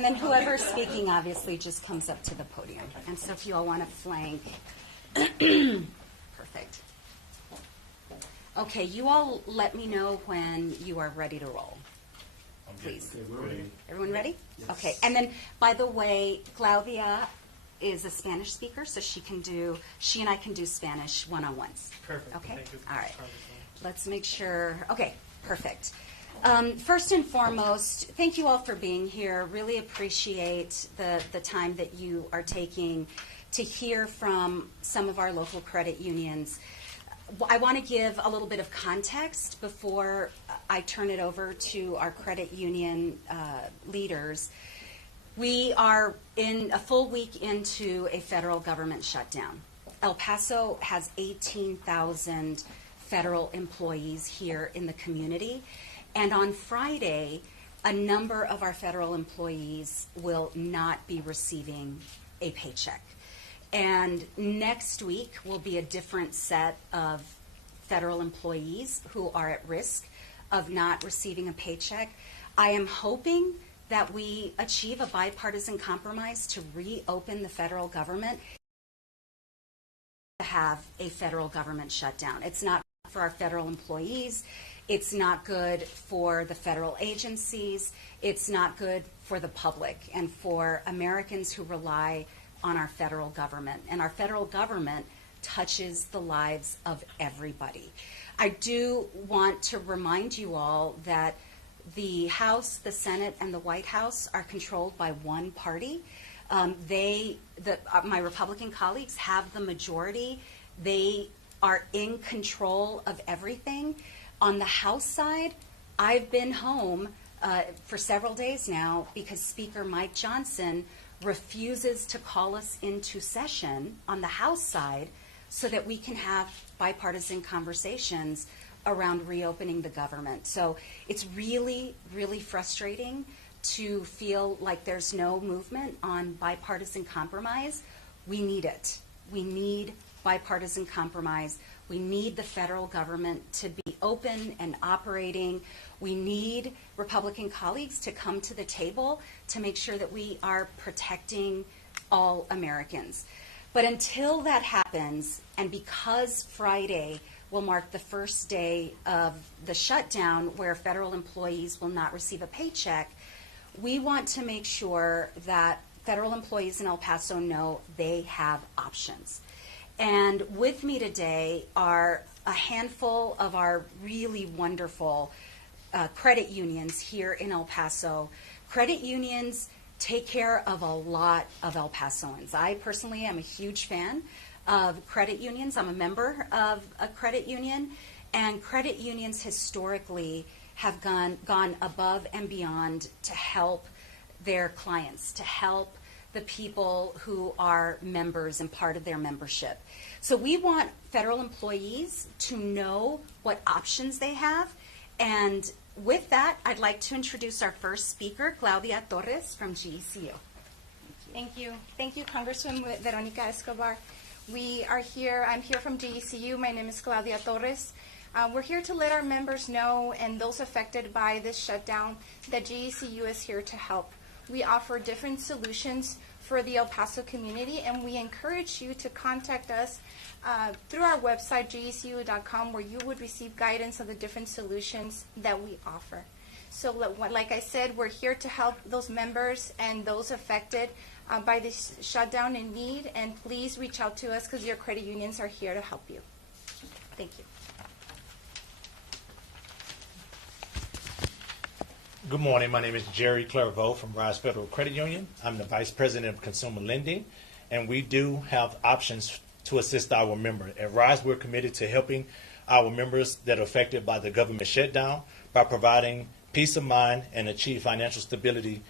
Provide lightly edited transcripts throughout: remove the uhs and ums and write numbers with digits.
And then whoever's speaking obviously just comes up to the podium. And so if you all want to flank. Perfect. Okay, you all let me know when you are ready to roll. Please. Okay, we're ready. Everyone ready? Yes. Okay, and then, by the way, Claudia is a Spanish speaker, so she and I can do Spanish one-on-ones. Perfect. Okay? Thank you, All right. Congresswoman. Let's make sure. Okay, perfect. First and foremost, thank you all for being here. Really appreciate the time that you are taking to hear from some of our local credit unions. I want to give a little bit of context before I turn it over to our credit union leaders. We are in a full week into a federal government shutdown. El Paso has 18,000 federal employees here in the community. And on Friday, a number of our federal employees will not be receiving a paycheck. And next week will be a different set of federal employees who are at risk of not receiving a paycheck. I am hoping that we achieve a bipartisan compromise to reopen the federal government, to have a federal government shutdown. It's not for our federal employees. It's not good for the federal agencies. It's not good for the public and for Americans who rely on our federal government. And our federal government touches the lives of everybody. I do want to remind you all that the House, the Senate, and the White House are controlled by one party. My Republican colleagues have the majority. They are in control of everything. On the House side, I've been home for several days now because Speaker Mike Johnson refuses to call us into session on the House side so that we can have bipartisan conversations around reopening the government. So it's really, really frustrating to feel like there's no movement on bipartisan compromise. We need it. We need bipartisan compromise. We need the federal government to be open and operating. We need Republican colleagues to come to the table to make sure that we are protecting all Americans. But until that happens, and because Friday will mark the first day of the shutdown where federal employees will not receive a paycheck, we want to make sure that federal employees in El Paso know they have options. And with me today are a handful of our really wonderful credit unions here in El Paso. Credit unions take care of a lot of El Pasoans. I personally am a huge fan of credit unions. I'm a member of a credit union, and credit unions historically have gone above and beyond to help their clients, to help the people who are members and part of their membership. So we want federal employees to know what options they have. And with that, I'd like to introduce our first speaker, Claudia Torres from GECU. Thank you. Thank you, Congresswoman Veronica Escobar. We are here. I'm here from GECU. My name is Claudia Torres. We're here to let our members know and those affected by this shutdown that GECU is here to help. We offer different solutions for the El Paso community, and we encourage you to contact us through our website, gecu.com, where you would receive guidance on the different solutions that we offer. So like I said, we're here to help those members and those affected by this shutdown in need, and please reach out to us because your credit unions are here to help you. Thank you. Good morning. My name is Jerry Clairvaux from Rise Federal Credit Union. I'm the Vice President of Consumer Lending, and we do have options to assist our members. At Rise, we're committed to helping our members that are affected by the government shutdown by providing peace of mind and achieve financial stability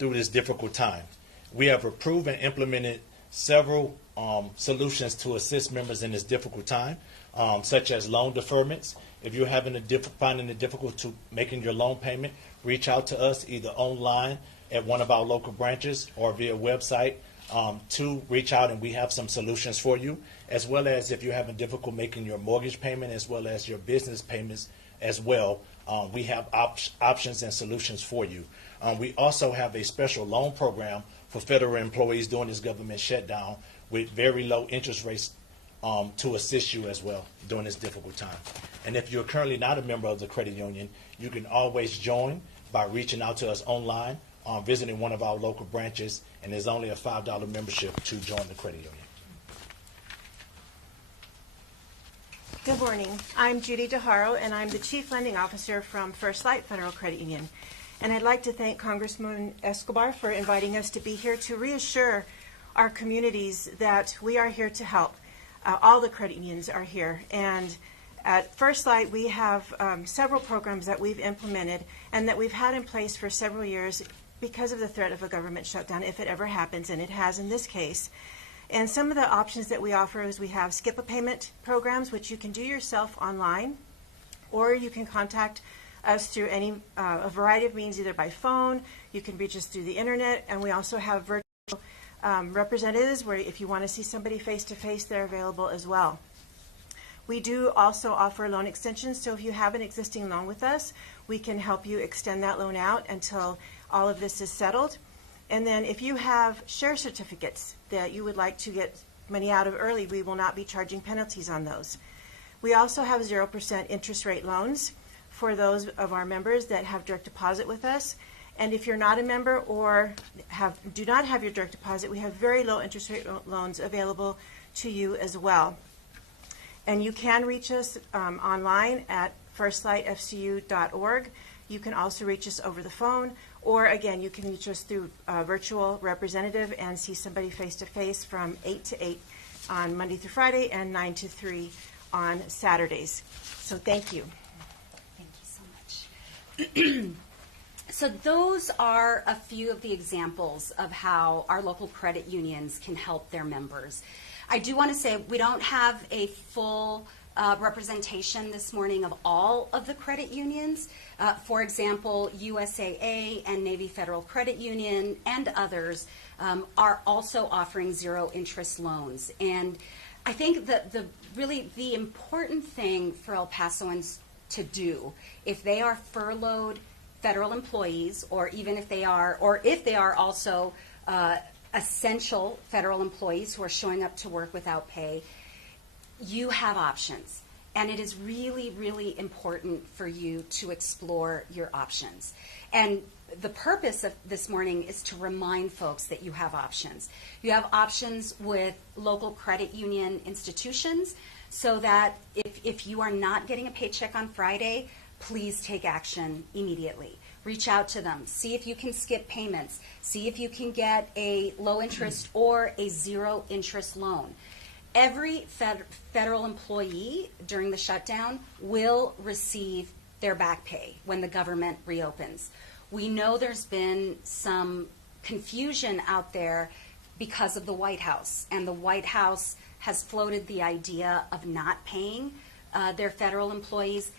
through this difficult time. We have approved and implemented several solutions to assist members in this difficult time, such as loan deferments. If you're finding it difficult to making your loan payment, reach out to us either online at one of our local branches or via website to reach out, and we have some solutions for you, as well as if you're having difficulty making your mortgage payment as well as your business payments as well. we have options and solutions for you. We also have a special loan program for federal employees during this government shutdown with very low interest rates to assist you as well during this difficult time. And if you're currently not a member of the credit union, you can always join by reaching out to us online, visiting one of our local branches, and there's only a $5 membership to join the credit union. Good morning. I'm Judy DeHaro, and I'm the Chief Lending Officer from First Light Federal Credit Union. And I'd like to thank Congressman Escobar for inviting us to be here to reassure our communities that we are here to help. All the credit unions are here. And at First Light, we have several programs that we've implemented and that we've had in place for several years because of the threat of a government shutdown, if it ever happens, and it has in this case. And some of the options that we offer is we have skip-a-payment programs, which you can do yourself online, or you can contact us through a variety of means, either by phone, you can reach us through the internet, and we also have virtual representatives where if you want to see somebody face-to-face, they're available as well. We do also offer loan extensions, so if you have an existing loan with us, we can help you extend that loan out until all of this is settled. And then if you have share certificates that you would like to get money out of early, we will not be charging penalties on those. We also have 0% interest rate loans for those of our members that have direct deposit with us. And if you're not a member or do not have your direct deposit, we have very low interest rate loans available to you as well. And you can reach us online at firstlightfcu.org. You can also reach us over the phone, or again, you can reach us through a virtual representative and see somebody face-to-face from 8 to 8 on Monday through Friday and 9 to 3 on Saturdays. So thank you. Thank you so much. So those are a few of the examples of how our local credit unions can help their members. I do want to say we don't have a full representation this morning of all of the credit unions. For example, USAA and Navy Federal Credit Union and others are also offering zero interest loans. And I think that the important thing for El Pasoans to do, if they are furloughed federal employees, or even if they are also essential federal employees who are showing up to work without pay, you have options. And it is really, really important for you to explore your options. And the purpose of this morning is to remind folks that you have options. You have options with local credit union institutions, so that if you are not getting a paycheck on Friday, please take action immediately. Reach out to them. See if you can skip payments. See if you can get a low interest or a zero interest loan. Every federal employee during the shutdown will receive their back pay when the government reopens. We know there's been some confusion out there because of the White House, and the White House has floated the idea of not paying their federal employees.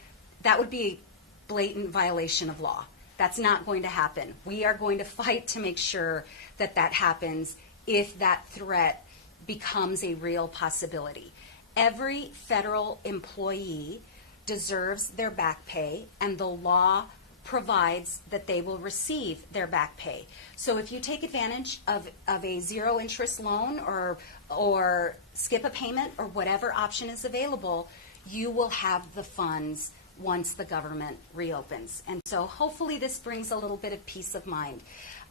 That would be a blatant violation of law. That's not going to happen. We are going to fight to make sure that that happens if that threat becomes a real possibility. Every federal employee deserves their back pay, and the law provides that they will receive their back pay. So if you take advantage of a zero interest loan or skip a payment or whatever option is available, you will have the funds once the government reopens. And so hopefully this brings a little bit of peace of mind.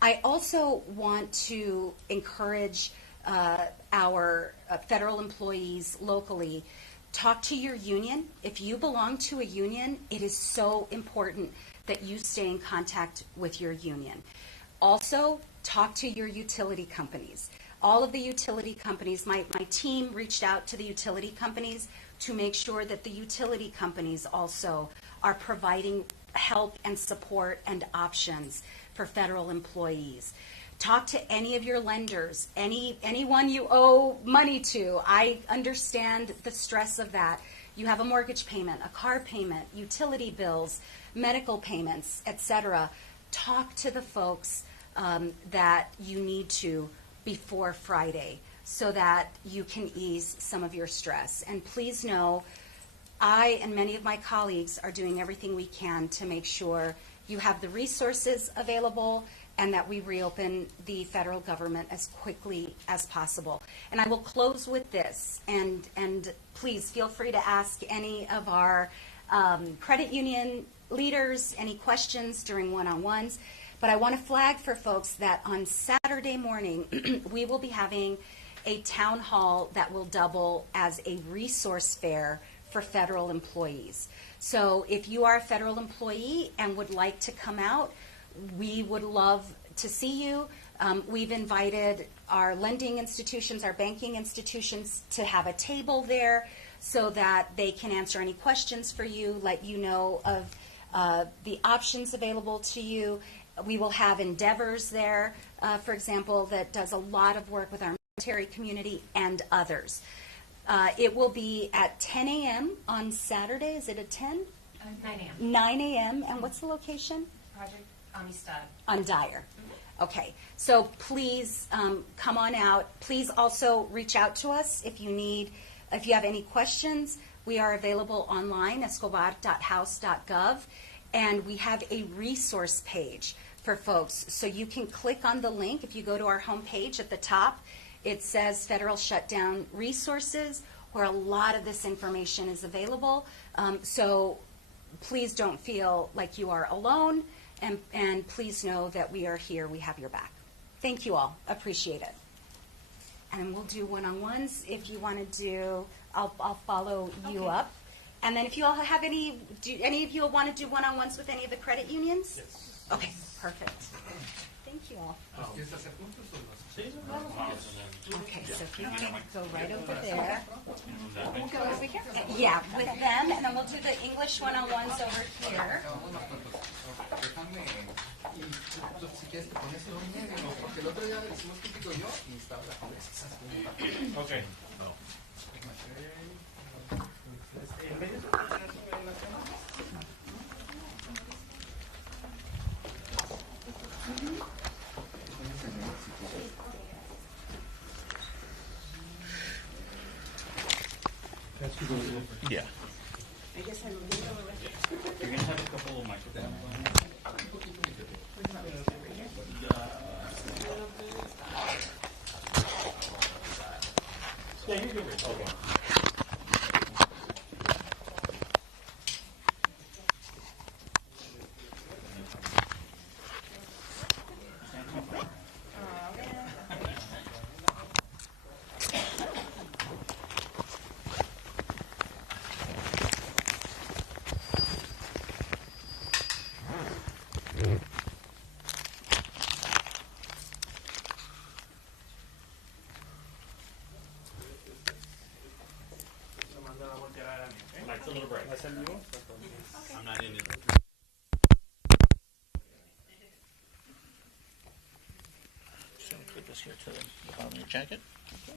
I also want to encourage our federal employees locally. Talk to your union. If you belong to a union, it is so important that you stay in contact with your union. Also, talk to your utility companies. All of the utility companies, my team reached out to the utility companies to make sure that the utility companies also are providing help and support and options for federal employees. Talk to any of your lenders, anyone you owe money to. I understand the stress of that. You have a mortgage payment, a car payment, utility bills, medical payments, etc. Talk to the folks that you need to before Friday so that you can ease some of your stress. And please know, I and many of my colleagues are doing everything we can to make sure you have the resources available and that we reopen the federal government as quickly as possible. And I will close with this, and please feel free to ask any of our credit union leaders any questions during one-on-ones. But I want to flag for folks that on Saturday morning, we will be having a town hall that will double as a resource fair for federal employees. So if you are a federal employee and would like to come out, we would love to see you. We've invited our lending institutions, our banking institutions to have a table there so that they can answer any questions for you, let you know of the options available to you. We will have Endeavors there, for example, that does a lot of work with our military community and others. It will be at 10 a.m. on Saturday. Is it at 10? 9 a.m. 9 a.m. And what's the location? Project Amistad. On Dyer. Okay. So please come on out. Please also reach out to us if you have any questions. We are available online, escobar.house.gov, and we have a resource page for folks. So you can click on the link. If you go to our homepage at the top, it says Federal Shutdown Resources, where a lot of this information is available. So please don't feel like you are alone, and please know that we are here. We have your back. Thank you all. Appreciate it. And we'll do one-on-ones. If you want to do, I'll follow you up. And then if you all have any of you want to do one-on-ones with any of the credit unions? Yes. Okay, perfect. Thank you all. Okay, so if you can go right over there. We'll go over here. Yeah, with them, and then we'll do the English one-on-ones over here. Okay. Yeah. You're gonna have a couple of microphones. Yeah, you're good. Okay. Like a little break. I'm not in it. Just gonna put this here to the bottom of your jacket.